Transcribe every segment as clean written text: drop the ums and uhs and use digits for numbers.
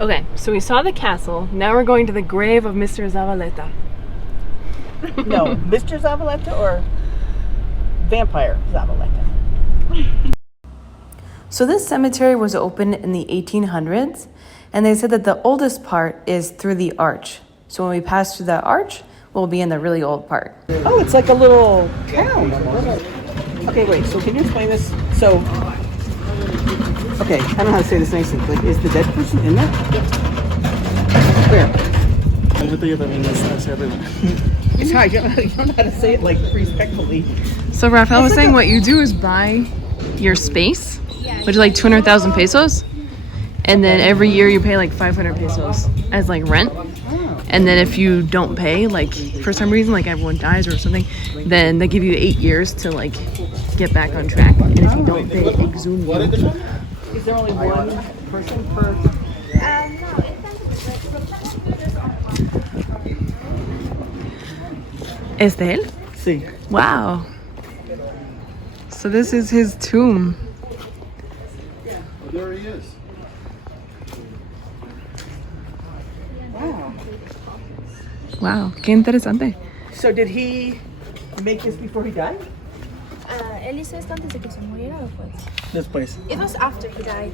Okay, so we saw the castle. Now we're going to the grave of Mr. Zavaleta. No, Mr. Zavaleta or Vampire Zavaleta. So this cemetery was opened in the 1800s, and they said that the oldest part is through the arch. So when we pass through that arch, we'll be in the really old part. Oh, it's like a little town. Okay, wait, so can you explain this? So, okay, I don't know how to say this nicely. Like, is the dead person in there? Where? It's hard. You don't know how to say it like respectfully. So Rafael was saying what you do is buy your space, which is like 200,000 pesos. And then every year you pay like 500 pesos as like rent. And then if you don't pay, like for some reason, like everyone dies or something, then they give you 8 years to like get back on track. And if you don't pay, exhume you. Is there only one person per? No, ¿Es de él? Sí. Wow. So this is his tomb. There he is. Wow. Wow, qué interesante. So did he make this before he died? él hizo esto antes de que se muriera o después. Después. It was after he died.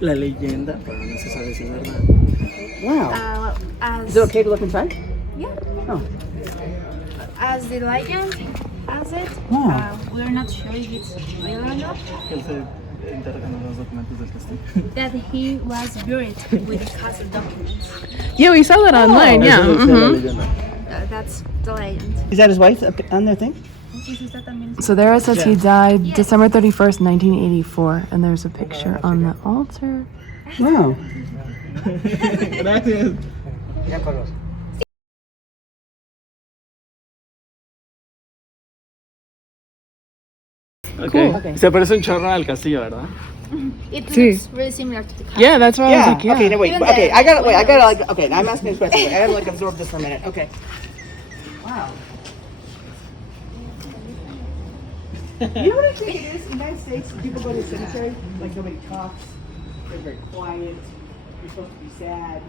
La leyenda, pero no se sabe si es verdad. Wow. As Is it okay to look inside? yeah, Oh. as the legend has it, Wow. we're not sure if it's real or not. That he was buried with the castle documents. Yeah, we saw that online, yeah. Mhm. That's the legend. Is that his wife up on their thing? So there it says he died December 31st, 1984, and there's a picture on the altar. Wow. Cool. Se parece un chorro al castillo, ¿verdad? It Sí. looks really similar to the castle. Yeah, that's what I was Yeah. like, yeah. Okay. No, wait. Even Okay. the- I gotta like. Okay. I'm asking this question. I gotta like absorb this for a minute. Okay. Wow. You know what I think it is? In the United States, people go to the cemetery, like nobody talks. They're very quiet. You're supposed to be sad.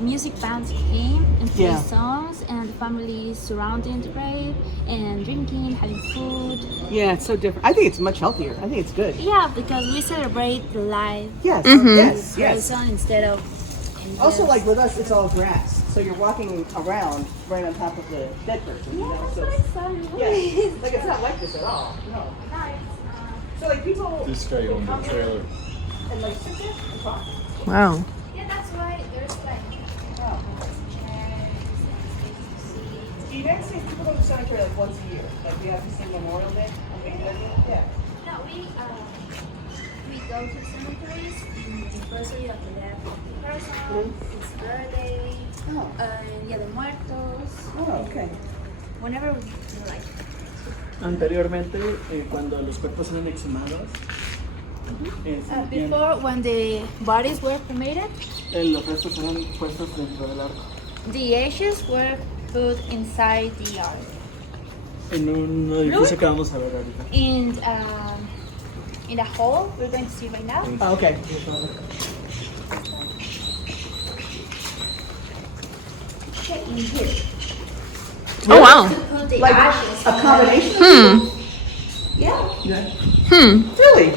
Music bands came and played Yeah. songs, and the families surrounding the grave and drinking, having food. Yeah, it's so different. I think it's much healthier. I think it's good. Yeah, because we celebrate the life Yes. Mm-hmm. Yes. Yes. person instead of. Also, like with us, it's all grass, so you're walking around right on top of the dead person. You Yeah, know? that's So what I it's- saw. yeah, like it's not like this at all. No. So like people This guy will owned come the here trailer. and like sit there and talk. Wow. Yeah, that's why there's like Wow. chairs and spaces to sit. The United States people go to the cemetery like once a year. Like we have this thing Memorial Day. Yeah. No, we go to cemeteries in the anniversary of the death of the person, his birthday, Oh. Dia de Muertos, Oh, okay. whenever we like. Anteriormente, cuando los cuerpos eran exhumados, Before, when the bodies were cremated, los restos eran puestos dentro del arco, the ashes were put inside the ark. en un edificio que vamos a ver ahorita. In the hole we're going to see right now. Oh, okay. In here. Oh, wow. Put the Like ashes. a combination. Yeah. Really?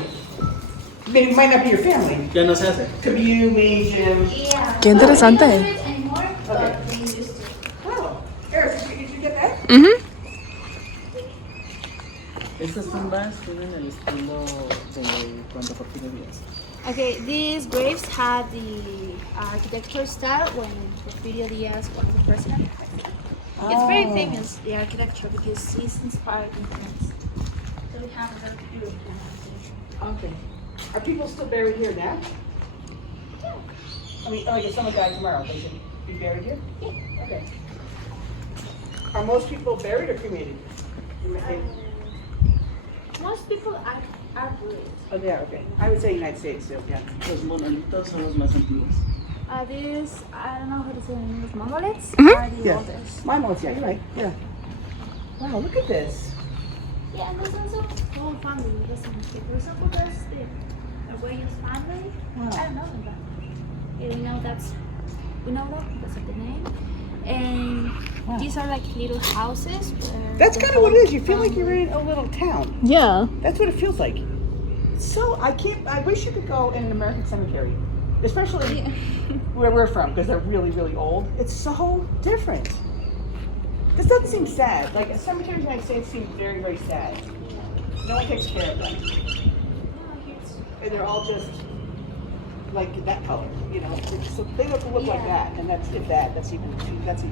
I mean, it might not be your family. Ya no se hace. Could be you, me, Jim. Yeah. Qué interesante. We don't do it anymore, but they used to. Oh, Eric, did you get that? Mhm. Estas tumbas tienen el estilo de cuando Porfirio Díaz. Okay, these graves had the architecture style when Porfirio Diaz was the president. It's very famous, the architecture, because he's inspired in France. So we have a very European architecture. Okay. Are people still buried here now? Yeah. I mean, like if someone died tomorrow, they should be buried here? Yeah. Okay. Are most people buried or cremated? Most people are buried. Oh, they are, okay. I would say United States, so yeah. Los monolitos son los más antiguos. These, I don't know how to say in English, monoliths Mhm. are the Yeah. oldest. My mom's, yeah, you're right, yeah. Wow, look at this. Yeah, and there's also whole family with the same. For example, there's the Arguelles family. Wow. I don't know them. Yeah, we know that's the name. And these are like little houses. That's kind of what it is. You feel like you're in a little town. Yeah. That's what it feels like. So I wish you could go in an American cemetery, especially where we're from, because they're really, really old. It's so different. This doesn't seem sad. Like cemeteries in the United States seem very, very sad. No one takes care of them, and they're all just like that color, you know. So they don't look like that, and that's even fancy.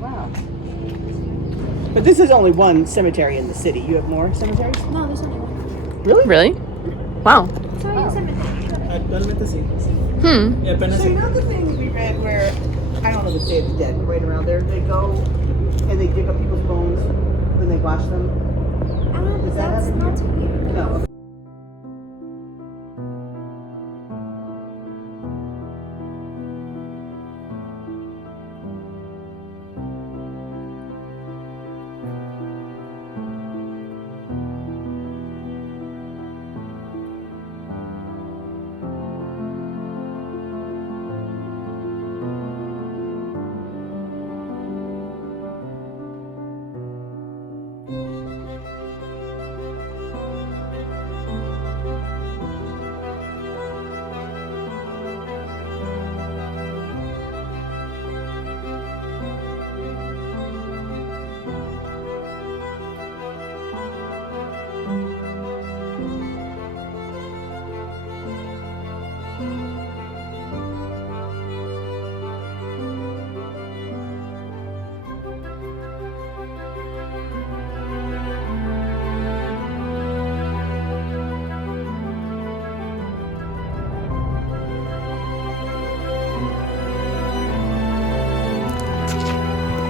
Wow. But this is only one cemetery in the city. You have more cemeteries? No, there's only one. Really? Really? Wow. Sorry, a cemetery. Actualmente sí. Hmm. Y apenas So you know the thing we read where, I don't know the Day of the Dead, but right around there, they go and they dig up people's bones when they wash them? Does that That's happen not here? weird. No.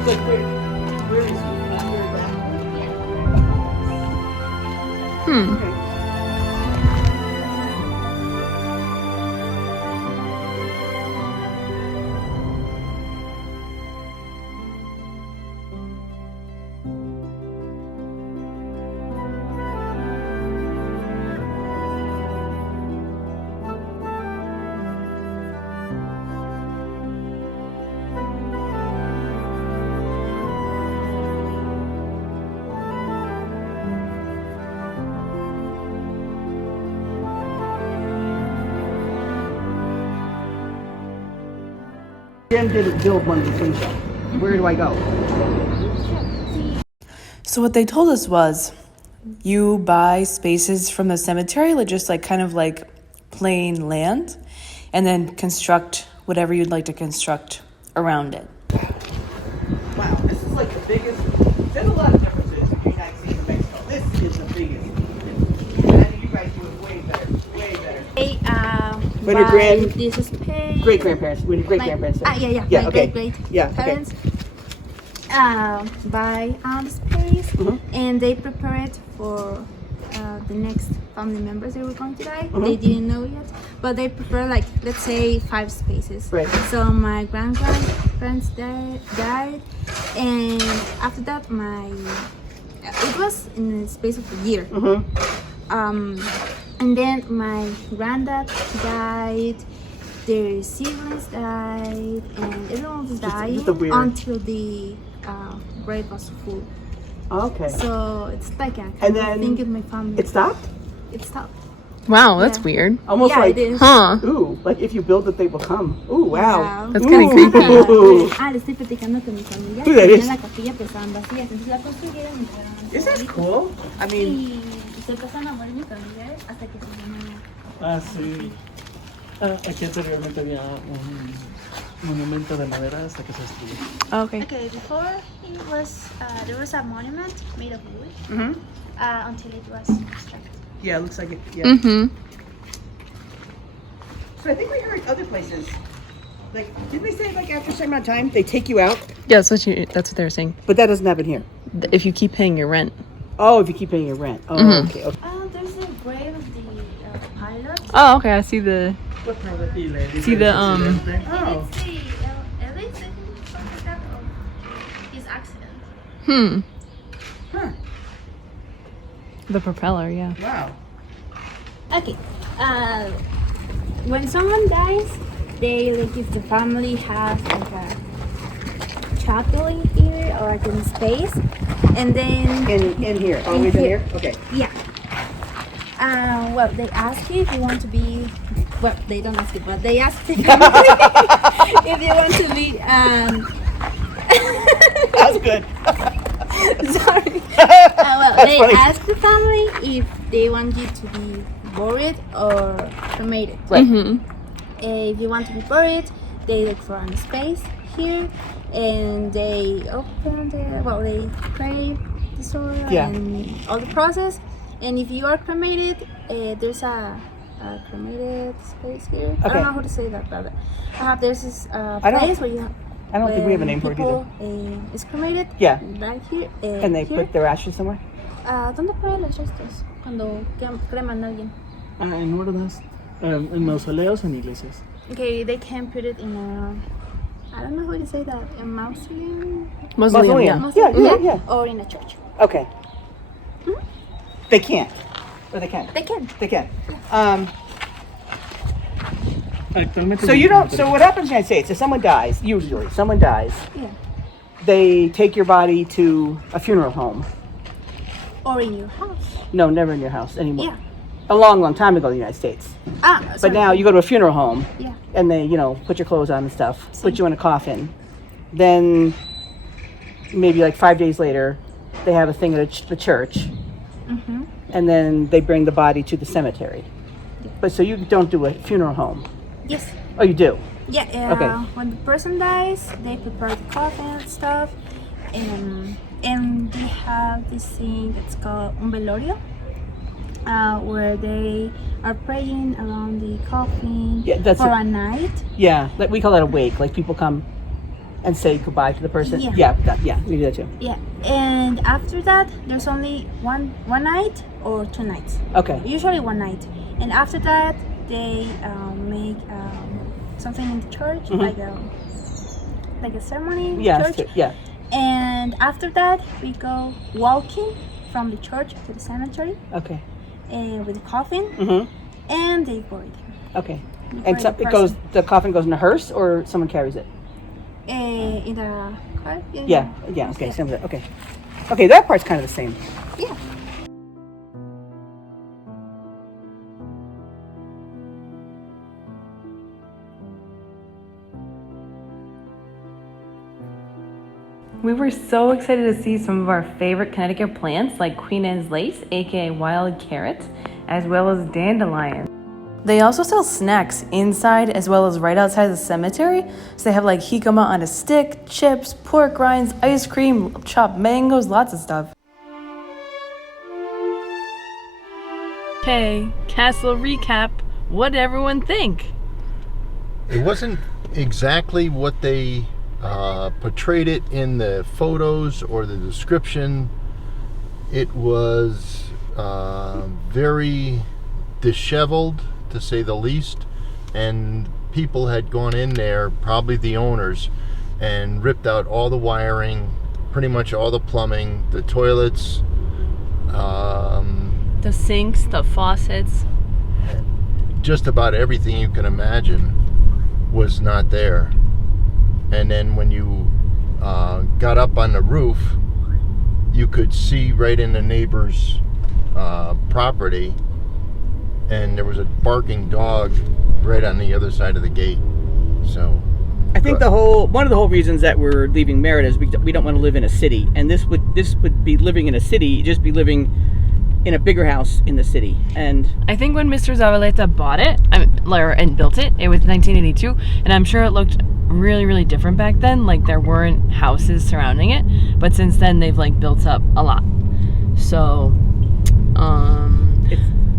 Like where is he? Under that? Hmm. Okay. Jim didn't build one of the things yet. Where do I go? So what they told us was you buy spaces from the cemetery, like just like kind of like plain land, and then construct whatever you'd like to construct around it. Wow, this is like the biggest. There's a lot of differences between the United States and Mexico. This is the biggest. And I think you guys do it way better. Way better. Hey, When your this is paid. great grandparents, when your great grandparents. Yeah, my okay. great Yeah, okay. parents buy the space and they prepare it for the next family members that were going to die. They didn't know yet, but they prepare like let's say 5 spaces. Right. So my grandparents died, and after that it was in the space of a year. And then my granddad died, their siblings died, and everyone was dying just a weird- until the grave was full. Okay. So it's like I And kind then of think of my family. It stopped? It stopped. Wow, that's Yeah. weird. Almost Yeah, like, it is. Huh. ooh, like if you build it, they will come. Ooh, wow. That's kind of creepy. Ooh. Le estoy platicando que mi familia Look at this. tenía la capilla pues estaban vacías, entonces la construyeron y dejaron a mis Is that abuelitos. cool? I mean, Y se empezaron a morir mis familiares hasta que se llenó. Ah, sí. Aquí anteriormente había un monumento de madera hasta que se destruyó. Okay. Okay, before it was there was a monument made of wood until it was constructed. yeah, it looks like it. Yeah. Mm-hmm. So I think we heard other places. Like, didn't they say like after a certain amount of time they take you out? Yeah, that's what they were saying. But that doesn't happen here. If you keep paying your rent. Oh, if you keep paying your rent. Oh, okay. Okay. There's a grave of the pilot. Oh, okay. I see the. Y le See the, dicen accidente. Oh. It's the Ellis, I think, something like that, of his accident. Hmm. Huh. The propeller, yeah. Wow. Okay. When someone dies, they like if the family has like a chapel in here or like in space, and then In here, always in here. Okay. yeah. Well, they ask you if you want to be. Well, they don't ask you, but they ask the family if you want to be. That's good. Sorry. Well, they funny. ask the family if they want you to be buried or cremated. Right. If you want to be buried, they look for a space here, and they open they pray the soil Yeah. and all the process. And if you are cremated, there's a cremated space here. I Okay. don't know how to say that, but there's this I don't- place where you. I don't think we have a name for it either. Is cremated. Yeah. Right here. And they here. put their ashes somewhere? ¿Dónde ponen los restos cuando creman a alguien? ¿En guardas? En mausoleos, en iglesias. Okay, they can put it in a. I don't know how to say that. A mausoleum. Mausoleum. Yeah. Or in a church. Okay. They can't. Or they can. They can. They can. Actualmente So you don't. So what happens in the United States? If someone dies, usually someone dies, Yeah. they take your body to a funeral home. Or in your house. No, never in your house anymore. Yeah. A long, long time ago in the United States. But But now you go to a funeral home, Yeah. and they, put your clothes on and stuff, put you in a coffin. Then maybe like 5 days later, they have a thing at the church, Mm-hmm. and then they bring the body to the cemetery. But so you don't do a funeral home. Yes. Oh, you do? Yeah. Okay. When the person dies, they prepare the coffin and stuff, and they have this thing that's called un velorio, where they are praying around the coffin Yeah, that's for a- a night. Yeah, like we call that a wake. Like people come and say goodbye to the person. Yeah. Yeah, we do that too. Yeah, and after that, there's only one night or 2 nights. Okay. Usually one night, and after that, they make something in the church, like a ceremony in the Yeah, church. yeah. And after that, we go walking from the church to the cemetery Okay. with the coffin, Mm-hmm. and they bury them. Okay. They And bury so the it goes. person. The coffin goes in a hearse, or someone carries it. In the car. Yeah. Yeah. Okay. Same with it. Okay. Okay. That part's kind of the same. Yeah. We were so excited to see some of our favorite Connecticut plants like Queen Anne's lace, aka wild carrots, as well as dandelion. They also sell snacks inside as well as right outside the cemetery. So they have like jicama on a stick, chips, pork rinds, ice cream, chopped mangoes, lots of stuff. Okay, castle recap. What did everyone think? It wasn't exactly what they portrayed it in the photos or the description. It was very disheveled, to say the least, and people had gone in there, probably the owners, and ripped out all the wiring, pretty much all the plumbing, the toilets, The sinks, the faucets. just about everything you can imagine was not there. And then when you got up on the roof, you could see right in the neighbor's property, and there was a barking dog right on the other side of the gate. So I think one of the whole reasons that we're leaving Merida is we don't want to live in a city, and this would be living in a city, just be living in a bigger house in the city. And I think when Mr. Zavaleta bought it and built it, it was 1982, and I'm sure it looked really, really different back then. Like there weren't houses surrounding it, but since then they've like built up a lot. So,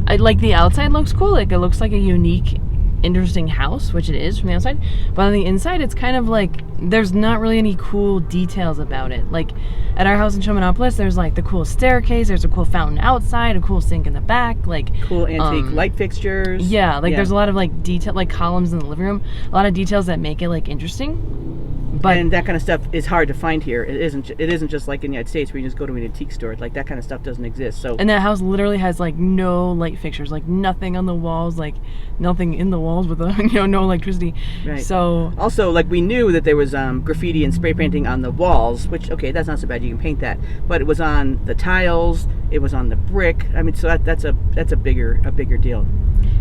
I like the outside looks cool. Like it looks like a unique, interesting house, which it is from the outside. But on the inside, it's kind of like there's not really any cool details about it. Like at our house in Chomanopolis, there's like the cool staircase, there's a cool fountain outside, a cool sink in the back, like cool antique light fixtures. Yeah, like there's a lot of like detail, like columns in the living room, a lot of details that make it like interesting. But and that kind of stuff is hard to find here. It isn't just like in the United States where you just go to an antique store. Like that kind of stuff doesn't exist. So and that house literally has like no light fixtures, like nothing on the walls, like nothing in the walls with no electricity. Right. So also, like, we knew that there was graffiti and spray painting on the walls, which, okay, that's not so bad. You can paint that, but it was on the tiles. It was on the brick. I mean, so that's a bigger deal.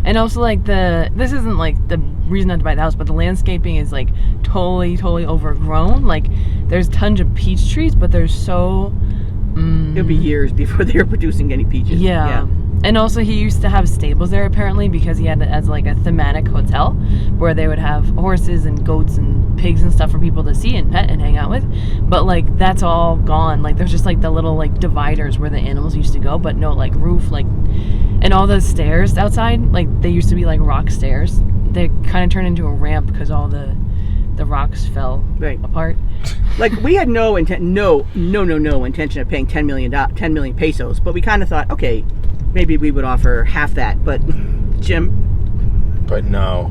and also like this isn't like the reason not to buy the house, but the landscaping is like totally overgrown. Like there's tons of peach trees, but there's so It'll be years before they were producing any peaches. yeah. And also he used to have stables there apparently because he had it as like a thematic hotel where they would have horses and goats and pigs and stuff for people to see and pet and hang out with. But like that's all gone. Like there's just like the little like dividers where the animals used to go, but no like roof, like, and all the stairs outside, like they used to be like rock stairs. They kind of turned into a ramp because all the rocks fell Right. apart. Like we had no intention of paying 10 million pesos, but we kind of thought, okay, maybe we would offer half that. But Jim, But no,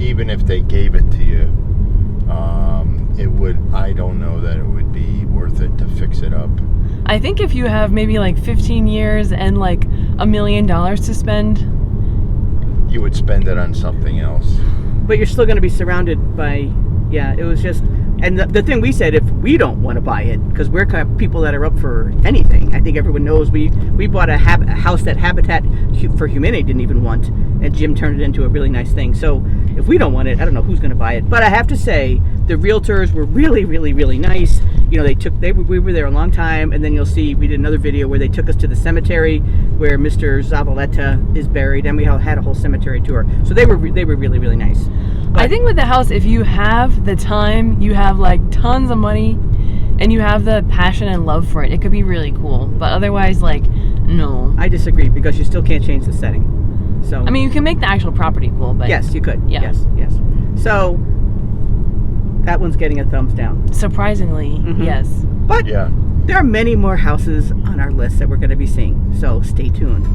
even if they gave it to you, it would. I don't know that it would be worth it to fix it up. I think if you have maybe like 15 years and like $1 million to spend, You would spend it on something else. but you're still going to be surrounded by, yeah, it was just, and the thing we said, if we don't want to buy it, because we're kind of people that are up for anything. I think everyone knows we bought a house that Habitat for Humanity didn't even want, and Jim turned it into a really nice thing. So if we don't want it, I don't know who's going to buy it. But I have to say, the realtors were really nice. You know, we were there a long time, and then you'll see we did another video where they took us to the cemetery where Mr. Zavaleta is buried, and we had a whole cemetery tour. So they were really nice. I think with the house, if you have the time, you have like tons of money, and you have the passion and love for it, it could be really cool. But otherwise, like, no. I disagree because you still can't change the setting. So I mean, you can make the actual property cool, but yes, you could. Yeah. Yes. So that one's getting a thumbs down. surprisingly, yes. But Yeah. there are many more houses on our list that we're going to be seeing. So stay tuned.